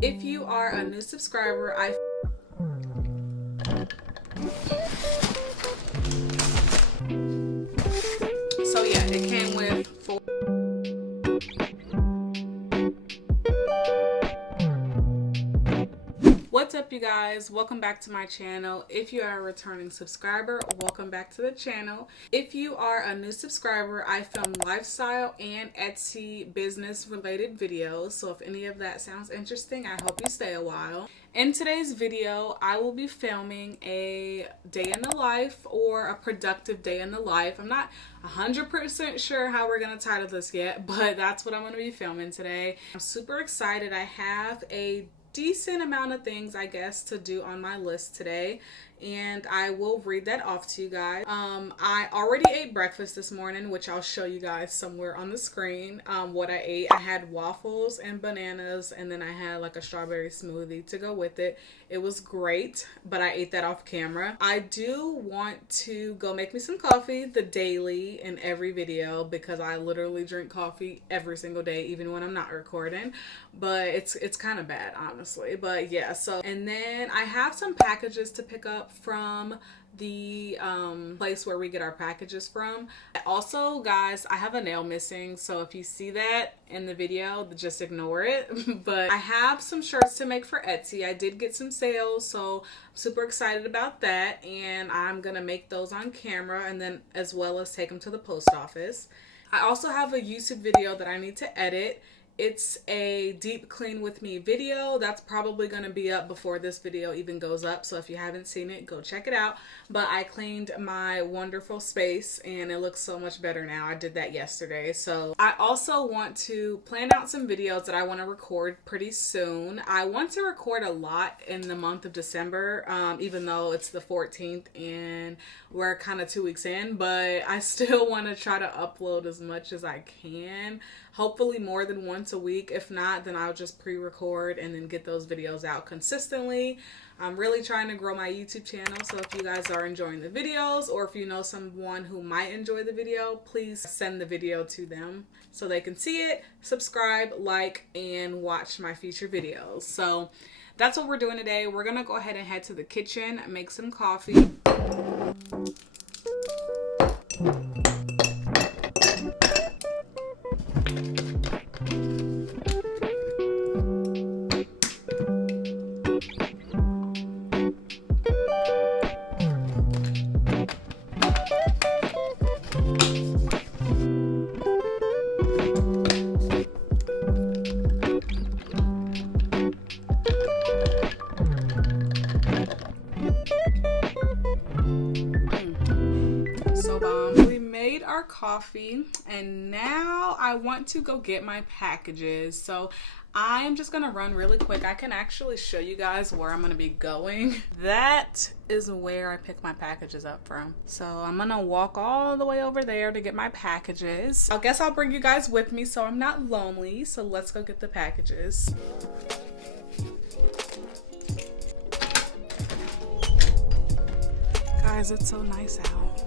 If you are a new subscriber, so yeah, it came with 4. What's up, you guys? Welcome back to my channel. If you are a returning subscriber, welcome back to the channel. If you are a new subscriber, I film lifestyle and Etsy business related videos. So if any of that sounds interesting, I hope you stay a while. In today's video, I will be filming a day in the life or a productive day in the life. I'm not 100% sure how we're going to title this yet, but that's what I'm going to be filming today. I'm super excited. I have a decent amount of things, I guess, to do on my list today, and I will read that off to you guys. I already ate breakfast this morning, which I'll show you guys somewhere on the screen. What I ate, I had waffles and bananas, and then I had like a strawberry smoothie to go with it. It was great, but I ate that off camera. I do want to go make me some coffee, the daily in every video, because I literally drink coffee every single day, even when I'm not recording. But it's kind of bad, honestly. But yeah, so, and then I have some packages to pick up from the place where we get our packages from. Also, guys, I have a nail missing, so if you see that in the video, just ignore it. But I have some shirts to make for Etsy. I did get some sales, so I'm super excited about that, and I'm gonna make those on camera and then as well as take them to the post office. I also have a YouTube video that I need to edit. It's a deep clean with me video that's probably going to be up before this video even goes up, so if you haven't seen it, go check it out. But I cleaned my wonderful space and it looks so much better now. I did that yesterday. So I also want to plan out some videos that I want to record pretty soon. I want to record a lot in the month of December, even though it's the 14th and we're kind of 2 weeks in, but I still want to try to upload as much as I can. Hopefully more than once a week. If not, then I'll just pre-record and then get those videos out consistently. I'm really trying to grow my YouTube channel, so if you guys are enjoying the videos, or if you know someone who might enjoy the video, please send the video to them so they can see it, subscribe, like, and watch my future videos. So that's what we're doing today. We're gonna go ahead and head to the kitchen, make some coffee. Our coffee, and now I want to go get my packages. So I'm just gonna run really quick. I can actually show you guys where I'm gonna be going. That is where I pick my packages up from. So I'm gonna walk all the way over there to get my packages. I guess I'll bring you guys with me so I'm not lonely. So let's go get the packages. Guys, it's so nice out.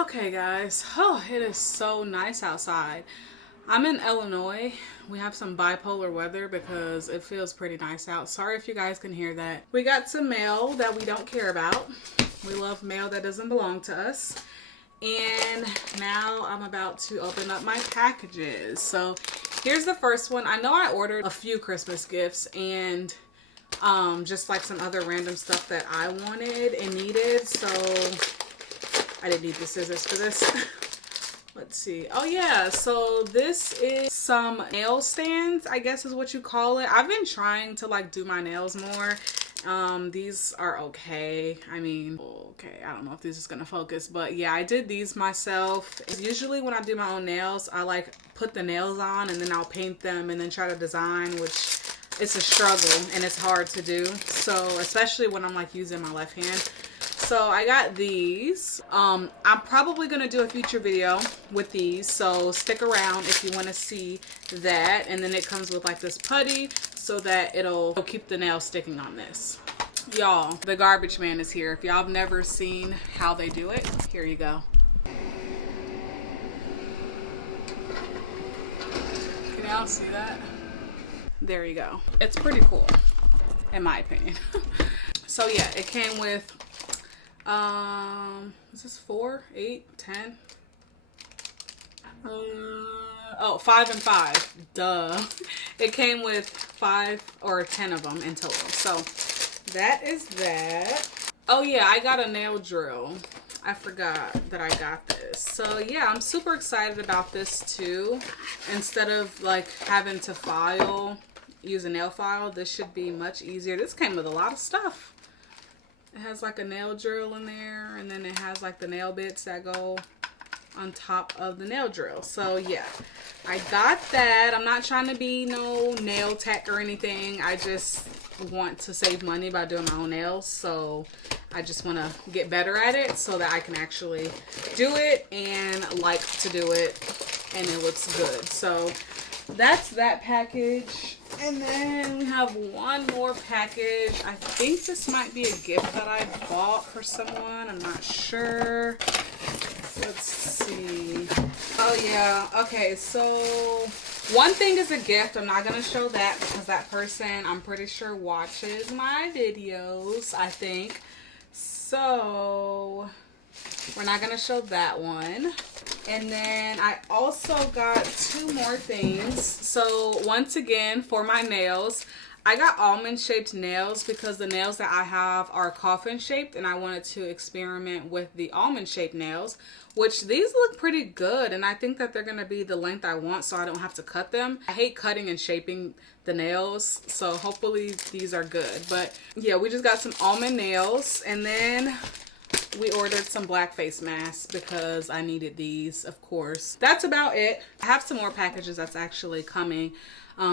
Okay guys, oh, it is so nice outside. I'm in Illinois. We have some bipolar weather because it feels pretty nice out. Sorry if you guys can hear that. We got some mail that we don't care about. We love mail that doesn't belong to us. And now I'm about to open up my packages. So here's the first one. I know I ordered a few Christmas gifts and just like some other random stuff that I wanted and needed. So I didn't need the scissors for this. Let's see. Oh yeah, so this is some nail stands, I guess is what you call it. I've been trying to like do my nails more. These are okay. I mean, okay, I don't know if this is gonna focus, but yeah, I did these myself. Usually when I do my own nails, I like put the nails on and then I'll paint them and then try to design, which it's a struggle and it's hard to do. So especially when I'm like using my left hand. So I got these. I'm probably going to do a future video with these. So stick around if you want to see that. And then it comes with like this putty so that it'll keep the nail sticking on this. Y'all, the garbage man is here. If y'all have never seen how they do it, here you go. Can y'all see that? There you go. It's pretty cool, in my opinion. So yeah, it came with is this 4, 8, 10? Oh, 5 and 5. Duh. It came with 5 or 10 of them in total. So that is that. Oh yeah, I got a nail drill. I forgot that I got this. So yeah, I'm super excited about this too. Instead of like having to use a nail file, this should be much easier. This came with a lot of stuff. It has like a nail drill in there, and then it has like the nail bits that go on top of the nail drill. So yeah, I got that. I'm not trying to be no nail tech or anything. I just want to save money by doing my own nails. So I just want to get better at it so that I can actually do it and like to do it, and it looks good. So that's that package. And then we have one more package. I think this might be a gift that I bought for someone. I'm not sure. Let's see. Oh yeah. Okay, so one thing is a gift. I'm not going to show that because that person, I'm pretty sure, watches my videos, I think. So we're not going to show that one. And then I also got 2 more things. So once again, for my nails, I got almond shaped nails because the nails that I have are coffin shaped, and I wanted to experiment with the almond shaped nails, which these look pretty good, and I think that they're going to be the length I want so I don't have to cut them. I hate cutting and shaping the nails, so hopefully these are good. But yeah, we just got some almond nails, and then we ordered some black face masks because I needed these, of course. That's about it. I have some more packages that's actually coming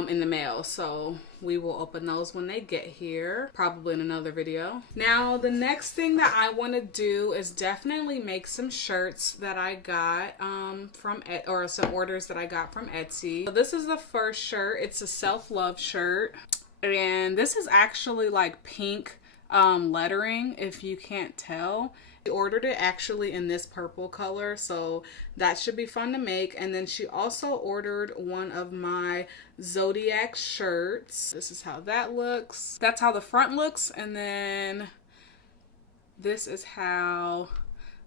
in the mail, so we will open those when they get here, probably in another video. Now, the next thing that I want to do is definitely make some shirts that I got or some orders that I got from Etsy. So this is the first shirt. It's a self-love shirt, and this is actually like pink lettering, if you can't tell. I ordered it actually in this purple color, so that should be fun to make. And then she also ordered one of my Zodiac shirts. This is how that looks. That's how the front looks, and then this is how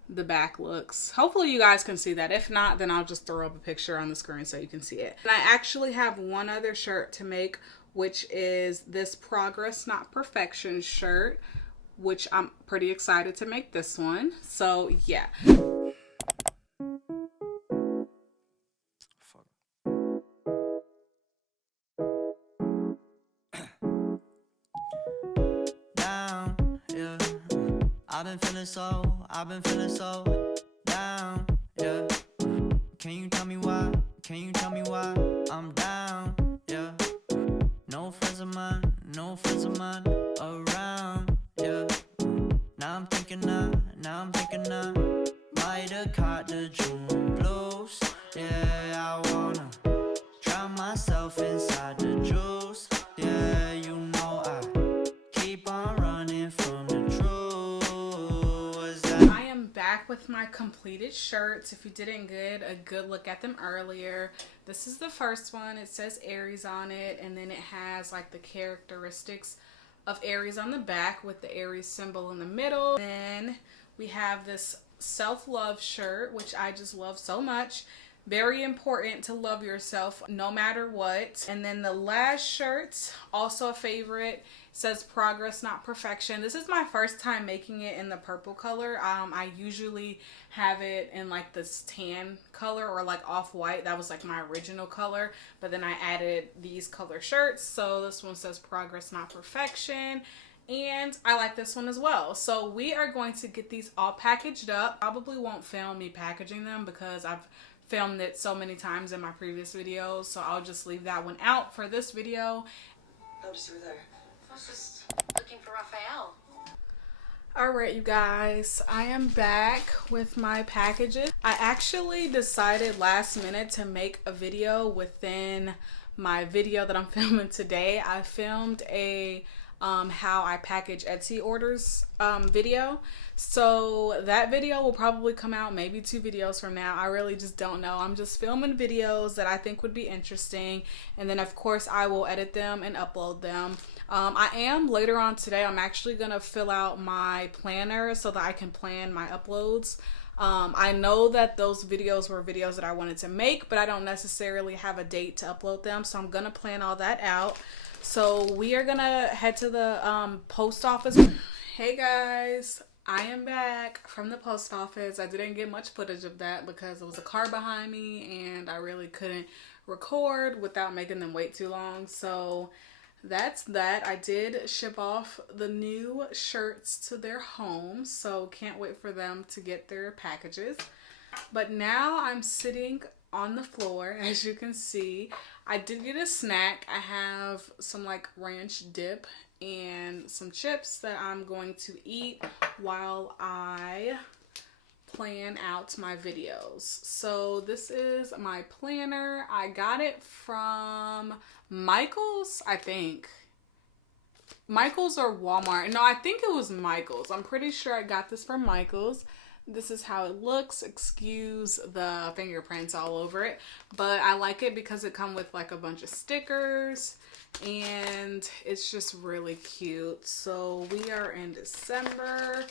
the back looks. Hopefully you guys can see that. If not, then I'll just throw up a picture on the screen so you can see it. And I actually have one other shirt to make, which is this Progress Not Perfection shirt, which I'm pretty excited to make this one. So yeah. Down, yeah. I've been feeling so down, yeah. Can you tell me why? Can you tell me why I'm down, yeah? No friends of mine around, yeah. Now I'm thinking I might have caught the June blues. Yeah, I wanna drown myself inside the juice. Yeah, you know I keep on running from the truth. I am back with my completed shirts. If you didn't get a good look at them earlier, this is the first one. It says Aries on it, and then it has like the characteristics of Aries on the back with the Aries symbol in the middle. Then we have this self-love shirt, which I just love so much. Very important to love yourself no matter what. And then the last shirt, also a favorite, says Progress Not Perfection. This is my first time making it in the purple color. I usually have it in like this tan color or like off-white. That was like my original color, but then I added these color shirts. So this one says Progress Not Perfection, and I like this one as well. So we are going to get these all packaged up. Probably won't film me packaging them because I've filmed it so many times in my previous videos, so I'll just leave that one out for this video. Noticed you were there. I was just looking for Raphael. Alright, you guys, I am back with my packages. I actually decided last minute to make a video within my video that I'm filming today. I filmed a how I package Etsy orders video. So that video will probably come out maybe 2 videos from now. I really just don't know. I'm just filming videos that I think would be interesting, and then of course I will edit them and upload them. I am later on today, I'm actually gonna fill out my planner so that I can plan my uploads. I know that those videos were videos that I wanted to make, but I don't necessarily have a date to upload them, so I'm gonna plan all that out. So we are gonna head to the post office. Hey guys, I am back from the post office. I didn't get much footage of that because there was a car behind me and I really couldn't record without making them wait too long. So that's that. I did ship off the new shirts to their home, so can't wait for them to get their packages. But now I'm sitting on the floor, as you can see. I did get a snack. I have some like ranch dip and some chips that I'm going to eat while I plan out my videos. So this is my planner. I got it from Michael's, I think. Michael's or Walmart. No, I think it was Michael's. I'm pretty sure I got this from Michael's. This is how it looks. Excuse the fingerprints all over it. But I like it because it comes with like a bunch of stickers. And it's just really cute. So we are in December.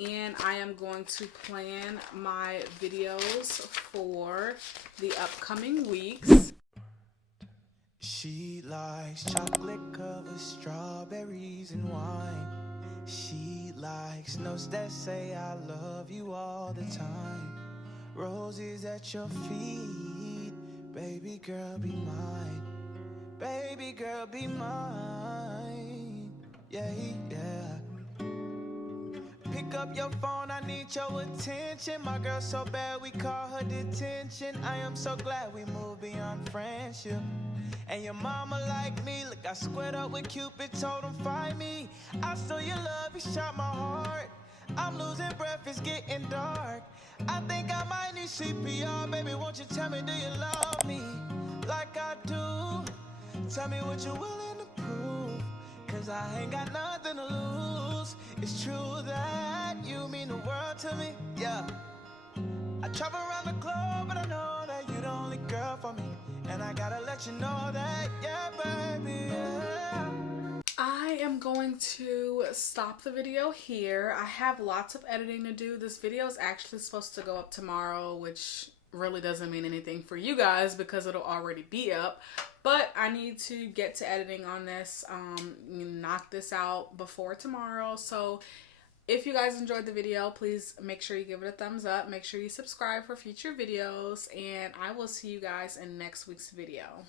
And I am going to plan my videos for the upcoming weeks. She likes chocolate covered strawberries and wine. She likes notes that say I love you all the time. Roses at your feet, baby girl be mine. Baby girl be mine. Yeah, yeah. Pick up your phone, I need your attention. My girl so bad we call her detention. I am so glad we moved beyond friendship. And your mama like me, look, I squared up with Cupid, told him find me. I stole your love, you shot my heart. I'm losing breath, it's getting dark. I think I might need CPR, baby, won't you tell me, do you love me like I do? Tell me what you're willing to prove, cause I ain't got nothing to lose. It's true that you mean the world to me, yeah. I travel around the globe, but I know that you're the only girl for me. And I gotta let you know that, yeah, baby, yeah. I am going to stop the video here. I have lots of editing to do. This video is actually supposed to go up tomorrow, which really doesn't mean anything for you guys because it'll already be up. But I need to get to editing on this, knock this out before tomorrow. So if you guys enjoyed the video, please make sure you give it a thumbs up. Make sure you subscribe for future videos. And I will see you guys in next week's video.